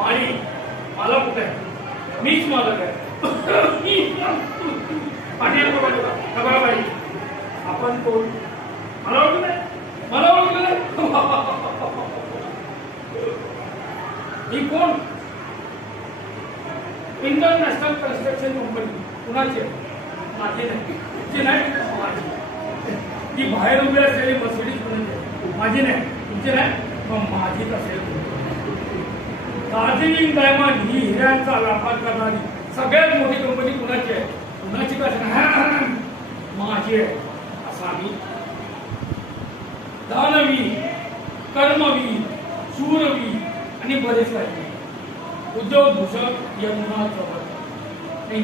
आणि मला कुठे आहे? मीच मालक आहे. बाई आपण कोण? मला ओळखलं नाही. मला ओळखलं नाही. ही कोण? International construction company. कुणाची आहे? माझी नाही. तुमची नाही? माझी. ती बाहेर उभी असलेली मर्सिडीज कुणाची? माझी नाही. तुमची नाही? मग माझीच असेल. दार्जिलिंग डायमंड ही हिऱ्यांचा व्यापार करणारी सगळ्यात मोठी कंपनी कुणाची आहे? कुणाची का? माझी आहे. असा आम्ही दानवी, कर्मवी, शूरवी आणि बरेच काही. उद्योग भूषण यमुना चौधरी.